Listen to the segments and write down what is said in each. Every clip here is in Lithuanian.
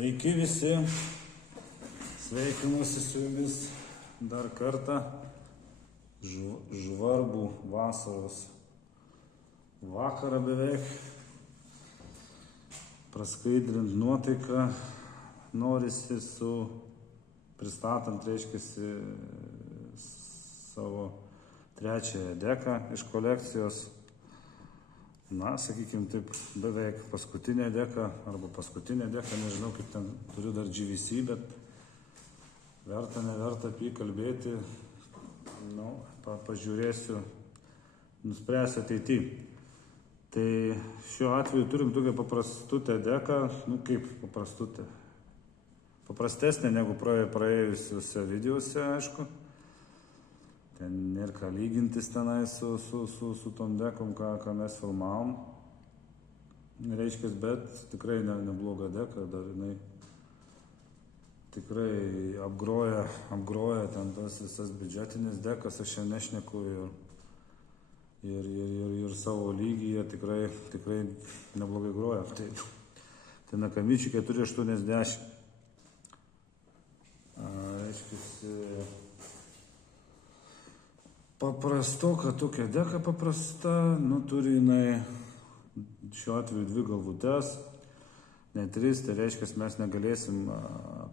Sveiki visi, sveikinuosi su jumis dar kartą žvarbų vasaros vakarą beveik. Praskaidrint nuotaiką norisi pristatant, reiškiasi, savo trečiąją deką iš kolekcijos. Na, sakykime taip, beveik paskutinė deka, arba paskutinė deka, nežinau kaip ten, turiu dar GVC, bet verta, neverta apie jį kalbėti, pažiūrėsiu, nuspręsiu ateity. Tai šiuo atveju turim tokią paprastutę deką, kaip paprastutę, paprastesnė negu praėjusiuose videose, aišku. Ten nėra ką lygintis tenai su tom dekom, ką mes filmavom. Reiškia, bet tikrai nebloga deka, dar jinai tikrai apgroja ten tas visas biudžetinės dekas, aš čia nešneku ir savo lygyje tikrai neblogai groja. Tai Nakamichi 480. Reiškia, paprastoka tokia deka paprasta, turi jinai šiuo atveju 2 galvutes, ne 3, tai reiškia, mes negalėsim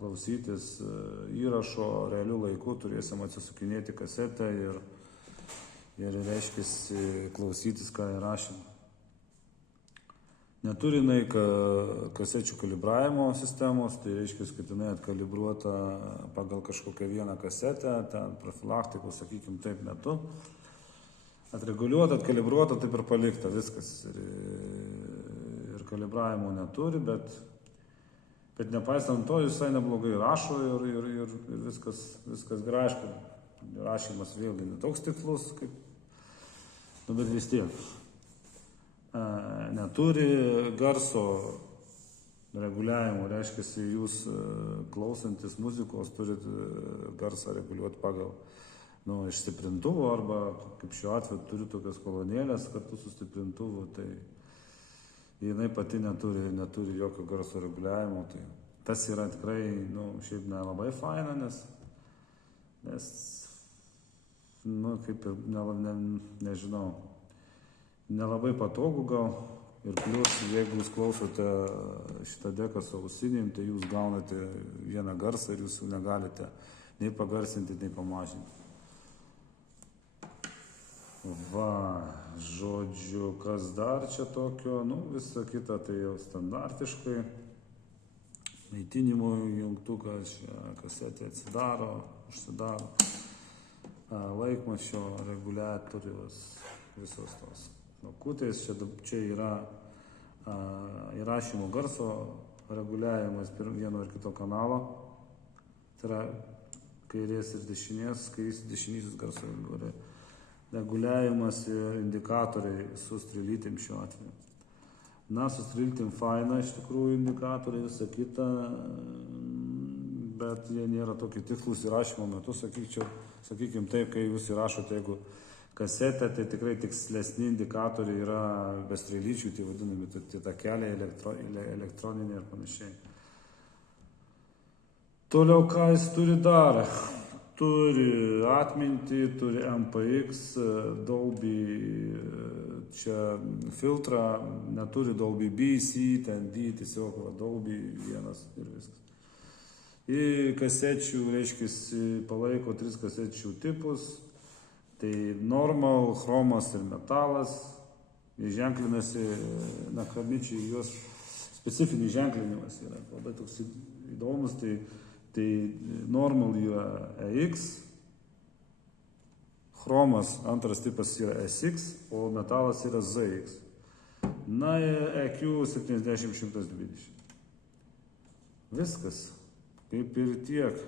klausytis įrašo realių laikų, turėsim atsisukinėti kasetę ir reiškia, klausytis, ką įrašėm. Neturi jinai kasečių kalibravimo sistemos, tai reiškia, kad jinai atkalibruota pagal kažkokią vieną kasetę, ten profilaktikos, sakykime, taip metu. Atreguliuota, atkalibruota, taip ir palikta, viskas. Ir kalibravimo neturi, bet nepaisant to, jisai neblogai rašo ir viskas gerai, aišku. Rašymas vėlgi netoks tikslus, bet vis tiek. Neturi garso reguliavimo, reiškia, jūs klausantis muzikos turit garsą reguliuoti pagal iš stiprintuvo, arba kaip šiuo atveju turiu tokias kolonėlės kartu su stiprintuvu, tai jinai pati neturi jokio garso reguliavimo. Tai tas yra tikrai, šiaip nelabai faina, nes kaip ir nežinau, nelabai patogu gal, ir plius, jeigu jūs klausote šitą deką su ausinėm, tai jūs gaunate vieną garsą ir jūs negalite nei pagarsinti, nei pamažinti. Žodžiu, kas dar čia tokio, visa kita tai jau standartiškai. Maitinimo jungtukas, kasetė atsidaro, užsidaro, laikmačio reguliatorius, visos tos knopkutės, čia yra įrašymo garso reguliavimas vieno ir kito kanalo. Tai yra kairės ir dešinės, dešinysis garso reguliavimas ir indikatoriai su strelytėm šiuo atveju. Su strelytėm faina iš tikrųjų indikatoriai, visa kita, bet jie nėra tokie tikslus įrašymo metu, sakykime taip, kai jūs įrašote, jeigu kasetę, tai tikrai tikslesni indikatoriai yra be strėlyčių, tai vadinami, tai takeliai elektroniniai ir panašiai. Toliau, ką jis turi dar? Turi atmintį, turi MPX, Dolby čia filtrą, neturi Dolby B, C, ten D, tiesiog Dolby vienas ir viskas. Ir kasečių, reiškia, palaiko 3 kasečių tipus. Tai normal, chromas ir metalas, ženklinasi Nakamichi, jos specifinis ženklinimas yra labai toks įdomus, tai normal yra EX, chromas antras tipas yra SX, o metalas yra ZX. EQ 70-120. Viskas, kaip ir tiek.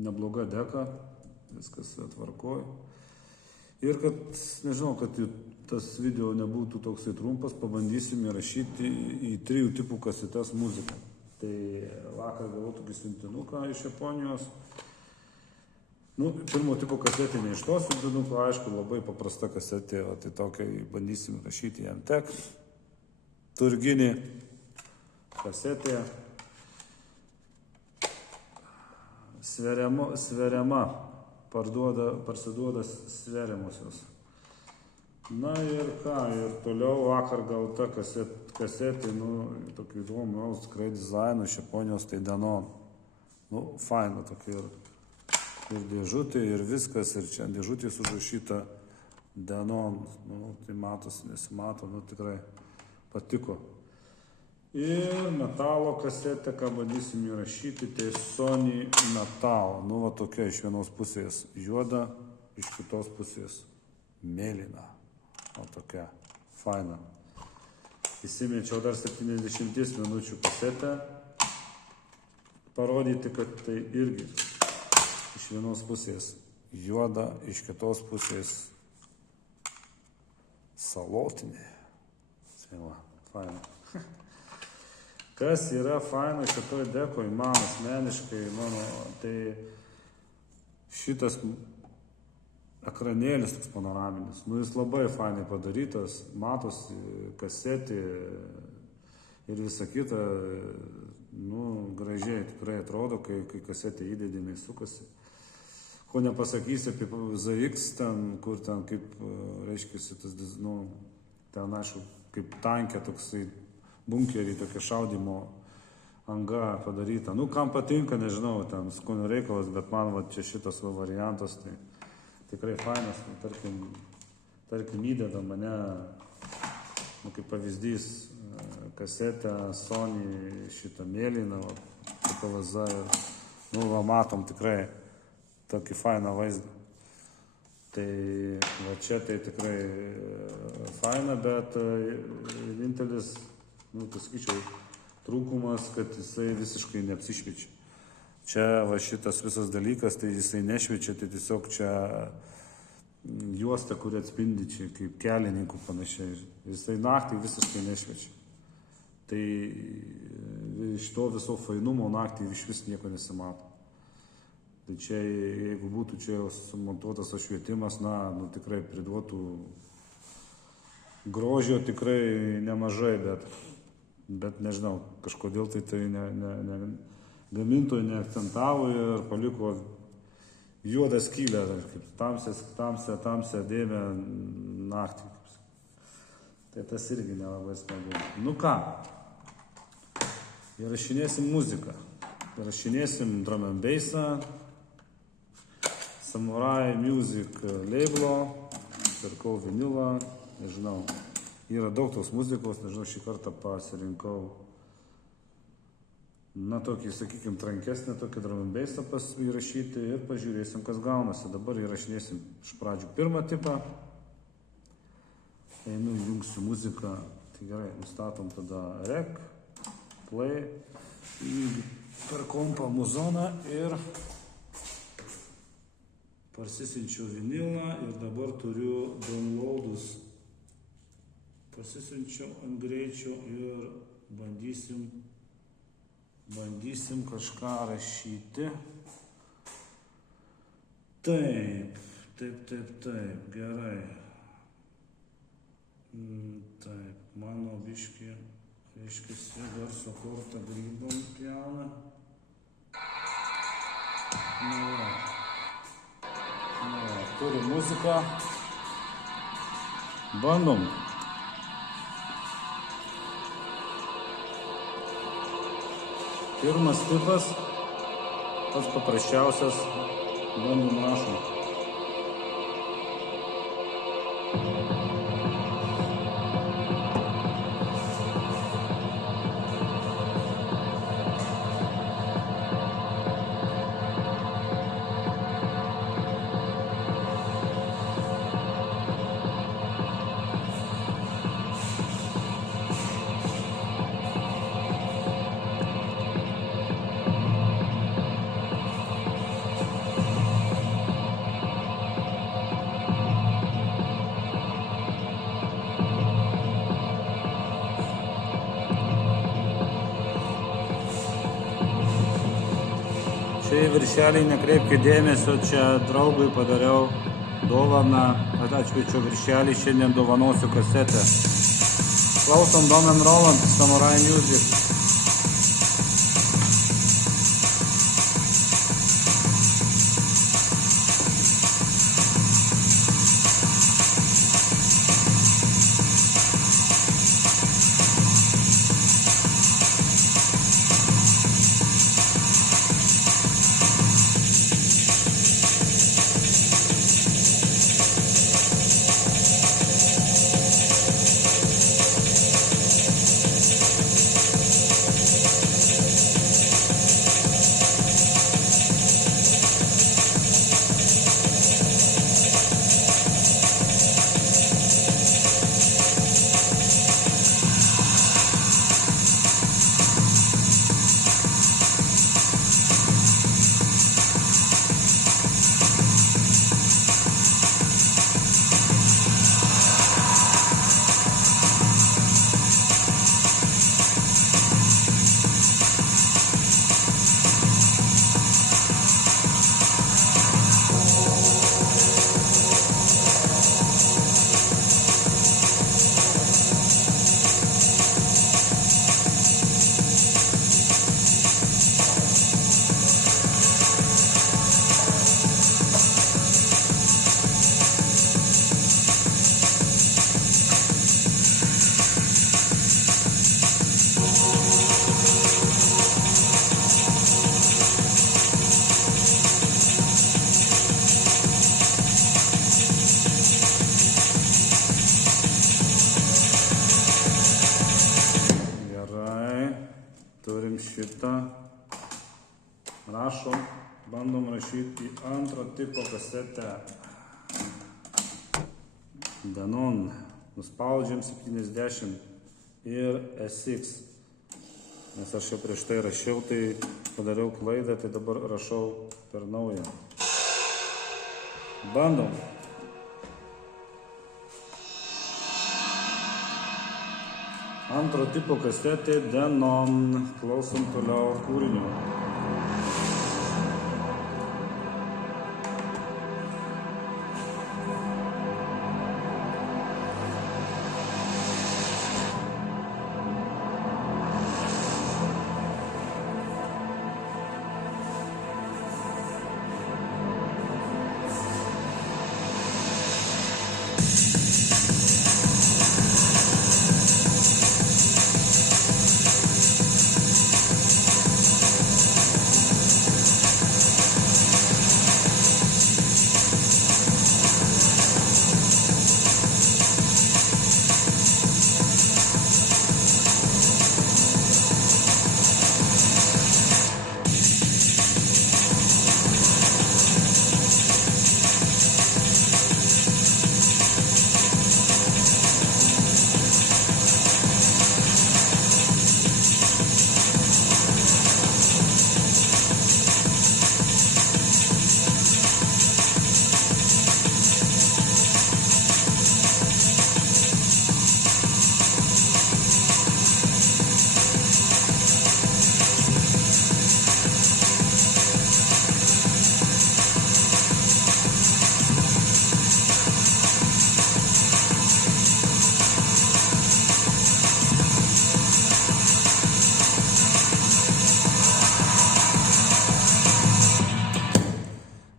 Nebloga deka. Viskas atvarkoja. Ir kad, nežinau, kad tas video nebūtų toksai trumpas, pabandysim įrašyti į 3 tipų kasetes muziką. Tai vakar gavau tokį siuntinuką iš Japonijos. Pirmo tipo kasetė ne iš to siuntinuko, aišku, labai paprasta kasetė, tai tokia bandysim įrašyti į MTEK. Turginį. kasetė. Sveriama, parsiduoda sveriamusios. Na ir ką, ir toliau vakar gauta kasetė, tokių įdomų, tikrai dizainų iš Japonijos, tai Denon. Faina tokia ir dėžutė, ir viskas, ir čia dėžutė užrašyta Denon, tai matosi, nesimato, tikrai patiko. Ir metalo kasetė, ką bandysim įrašyti, tai Sony Metal. Va tokia iš vienos pusės juoda, iš kitos pusės mėlyna. O tokia faina. Įsimečiau dar 70 minučių kasetę. Parodyti, kad tai irgi iš vienos pusės juoda, iš kitos pusės salotinė. Faina. Kas yra faina šitoj dekoj, man asmeniškai, tai šitas ekranėlis toks panoraminis, jis labai fainai padarytas, matosi kasetė ir visa kita, gražiai tikrai atrodo, kai kasetė įdedi, jinai sukasi. Ko nepasakysi apie ZX, kur ten kaip, reiškia, ten aišku, kaip tankė toksai, bunkerį, tokia šaudimo anga padaryta. Kam patinka, nežinau, ten skonio reikalas, bet man čia šitas variantas, tai tikrai fainas. Tarkim, įdeda mane, kaip pavyzdys, kasetę Sony šitą mėlyną, PVZ ir, matom tikrai tokį fainą vaizdą. Tai čia tai tikrai faina, bet vienintelis, pasakyčiau, trūkumas, kad jisai visiškai neapsišviečia. Čia šitas visas dalykas, tai jisai nešviečia, tai tiesiog čia juosta, kuri atspindi čia kaip kelininkų panašiai. Jisai naktį visiškai nešviečia. Tai iš to viso fainumo naktį iš vis nieko nesimato. Tai čia, jeigu būtų čia sumontuotas apšvietimas, tikrai priduotų grožio tikrai nemažai, bet nežinau, kažkodėl tai gamintojai neakcentavo ir paliko juodą skylę, kaip tamsią dėmę naktį. Tai tas irgi nelabai smagu. Ką, įrašinėsim muziką, įrašinėsim drum and bassą, Samurai Music labelo, pirkau vinilą, nežinau. Yra daug tos muzikos, nežinau, šį kartą pasirinkau tokį, sakykime, trankesnį, tokį drum and bassą įrašyti ir pažiūrėsim, kas gaunasi. Dabar įrašinėsim iš pradžių pirmą tipą. Jungsiu muziką. Tai gerai, nustatom tada rec, play, per kompą muzoną ir parsisinčiau vinilą ir dabar turiu downloadus. Pasisinčiau ant greičio ir bandysim kažką rašyti. Taip, gerai. Taip, mano biškį, reiškiasi, garso kortą grybom pjauna. Turiu muziką. Bandom. Pirmas tipas, pats paprasčiausias, bandom rašom. Čia į viršelį nekreipkite dėmesio, čia draugui padariau dovaną, atšviečiu viršelį, šiandien dovanosiu kasetę. Klausom Dom and Roland, Samurai Music. Turim šitą. Rašom, bandom rašyti į antro tipo kasetę. Danon. Nuspaudžiam 70 ir SX. Nes aš jau prieš tai rašiau, tai padariau klaidą, tai dabar rašau per naują. Bandom. Antro tipo kasetė Danon. Klausom toliau kūrinio.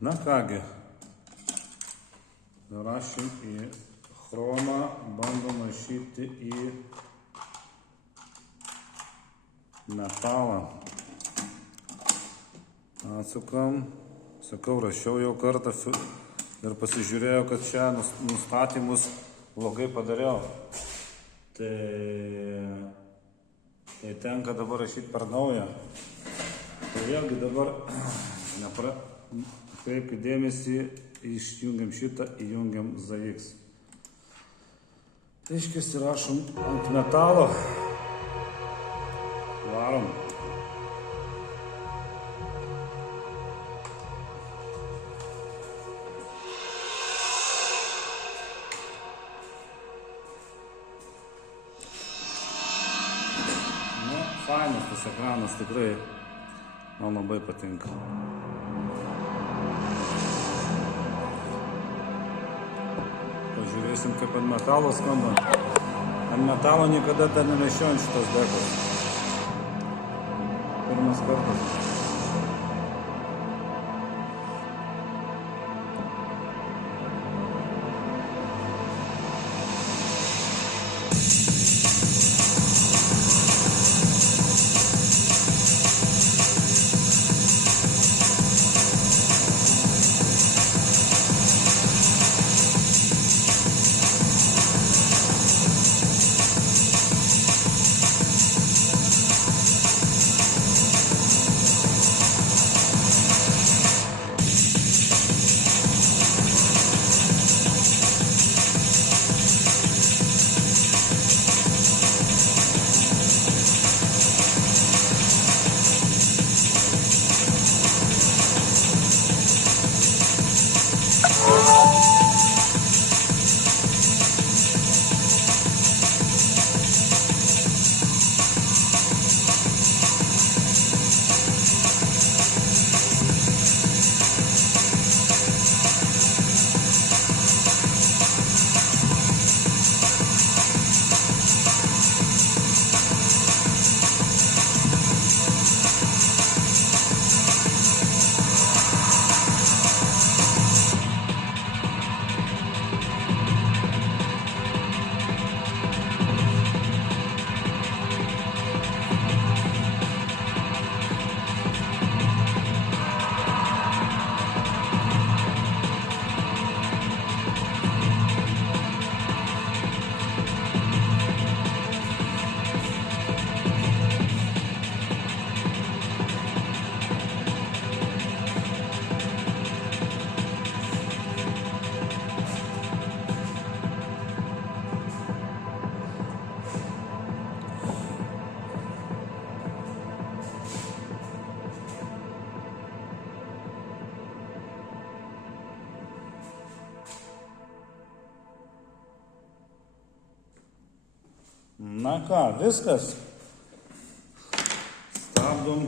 Na kągi, rašym į chromą, bandom rašyti į metalą. Atsukam, sakau, rašiau jau kartą ir pasižiūrėjau, kad čia nustatymus blogai padariau. Tai tenka dabar rašyti per naują. Tai vėlgi dabar kreipkite dėmesį, išjungiam šitą, įjungiam ZX. Tai iškiai rašom ant metalo. Varom. Nu, fainas tas ekranas, tikrai man labai patinka. Pažiūrėsim, kaip ant metalo skamba. Ant metalo niekada dar nenešiojant šitos dekos. Pirmas kartas. Na ką, viskas. Stabdom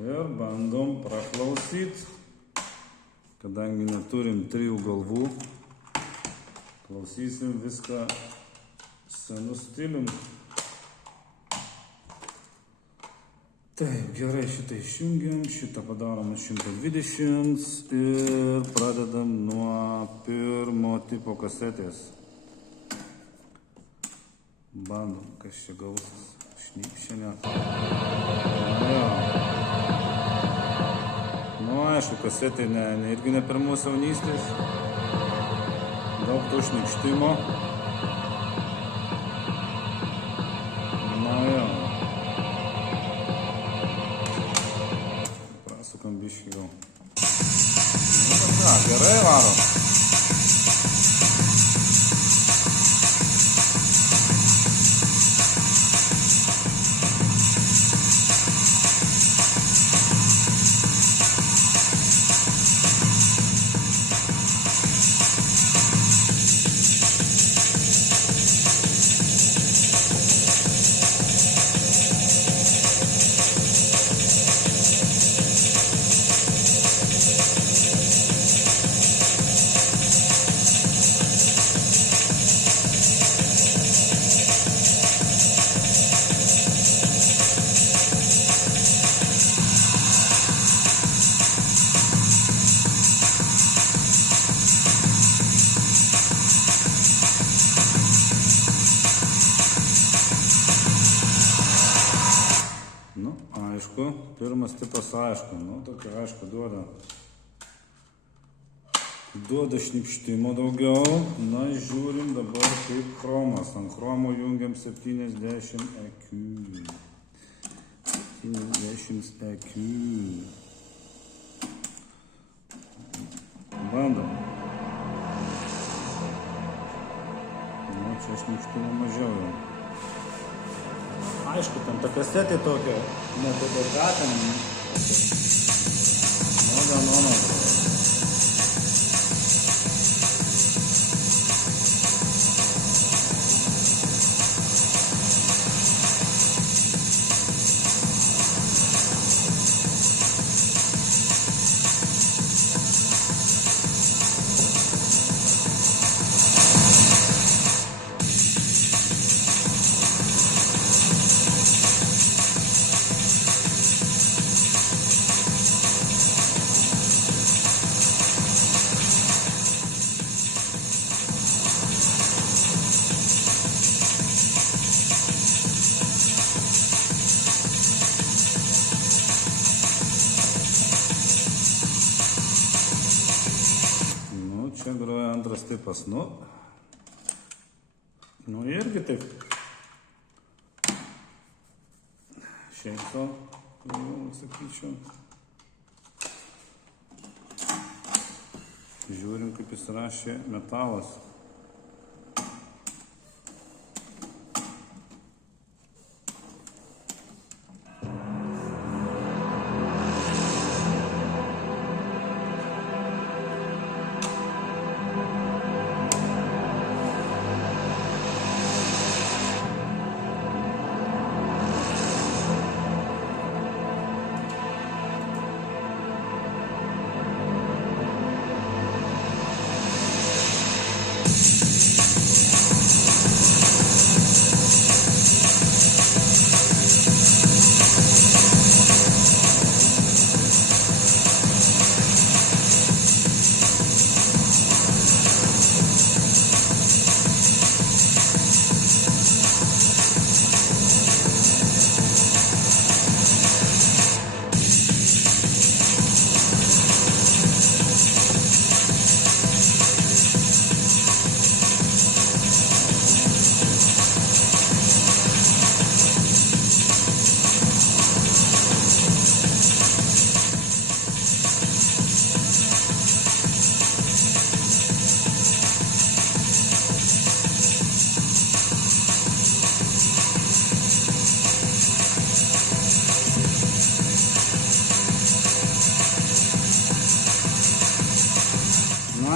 ir bandom praklausyti. Kadangi neturim 3 galvų, klausysim viską senu stilium. Taip, gerai, šitą išjungiam, šitą padarom 120 ir pradedam nuo pirmo tipo kasetės. Bandom, kas čia gausis, šnypščia net. Nu, aišku, kasetė irgi ne pirmos jaunystės, daug to šnypštimo. Biškį gal. Gerai varo. Aišku, pirmas tipas aišku, tokia aišku duoda šnipštimo daugiau. Na, žiūrim dabar kaip chromas. Ant chromo jungiam 70 EQ. 70 EQ. Bandom. Na, čia šnipštimo mažiau jau. Aišku, ten ta kasetė tokia, netodorgatam. No. Čia groja antras tipas, irgi taip. Šiaip to, sakyčiau. Žiūrim, kaip jis rašė metalas.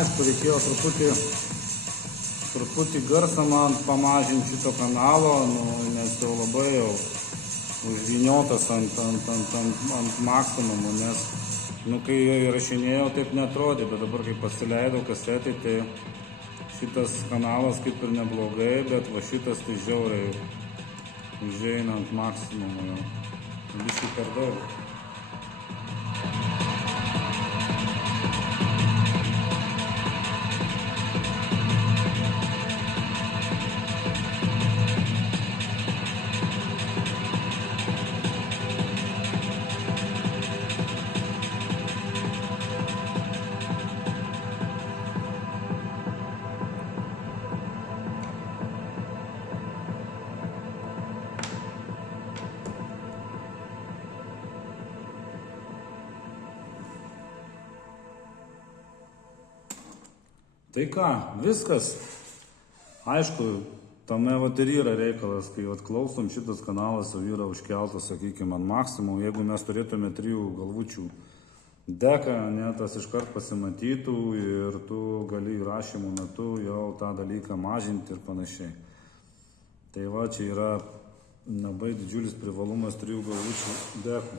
Aišku, reikėjo truputį truputį garsą man pamažinti šito kanalo, nes jau labai jau užviniotas ant maksimumo, nes kai įrašinėjau taip netrodė, bet dabar kai pasileidau kasetį, tai šitas kanalas kaip ir neblogai, bet va šitas tai žiauriai užeina ant maksimumo jau. Biškį per daug. Tai ką, viskas. Aišku, tame vat ir yra reikalas, kai klausom, šitas kanalas jau yra užkeltas, sakykime, ant maksimum. Jeigu mes turėtume 3 galvučių deką, tas iškart pasimatytų ir tu gali įrašymų metu jau tą dalyką mažinti ir panašiai. Tai va, čia yra labai didžiulis privalumas 3 galvučių dekų.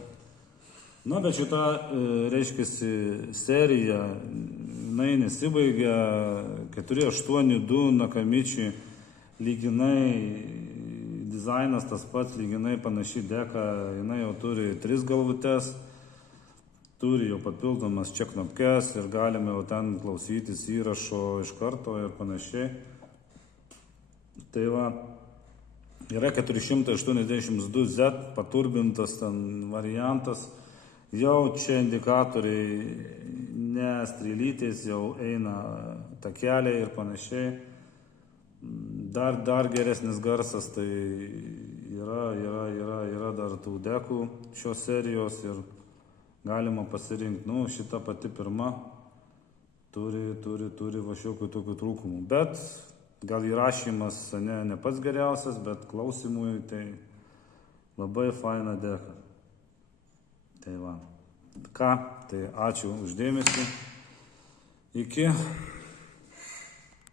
Bet šita, reiškiasi, serija, nesibaigia, 482 Nakamichi, lyginai, dizainas tas pats, lyginai panaši deka, jinai jau turi 3 galvutes, turi jau papildomas čia knopkes ir galime jau ten klausytis įrašo iš karto ir panašiai. Tai va, yra 482Z paturbintas ten variantas. Jau čia indikatoriai, ne strėlytės, jau eina takeliai ir panašiai. Dar geresnis garsas, tai yra dar tų dekų šios serijos ir galima pasirinkti. Šita pati pirma turi va šiokių tokių trūkumų. Bet gal įrašymas ne pats geriausias, bet klausimui tai labai faina deka. Tai va. Ką, tai ačiū uždėmesį. Iki.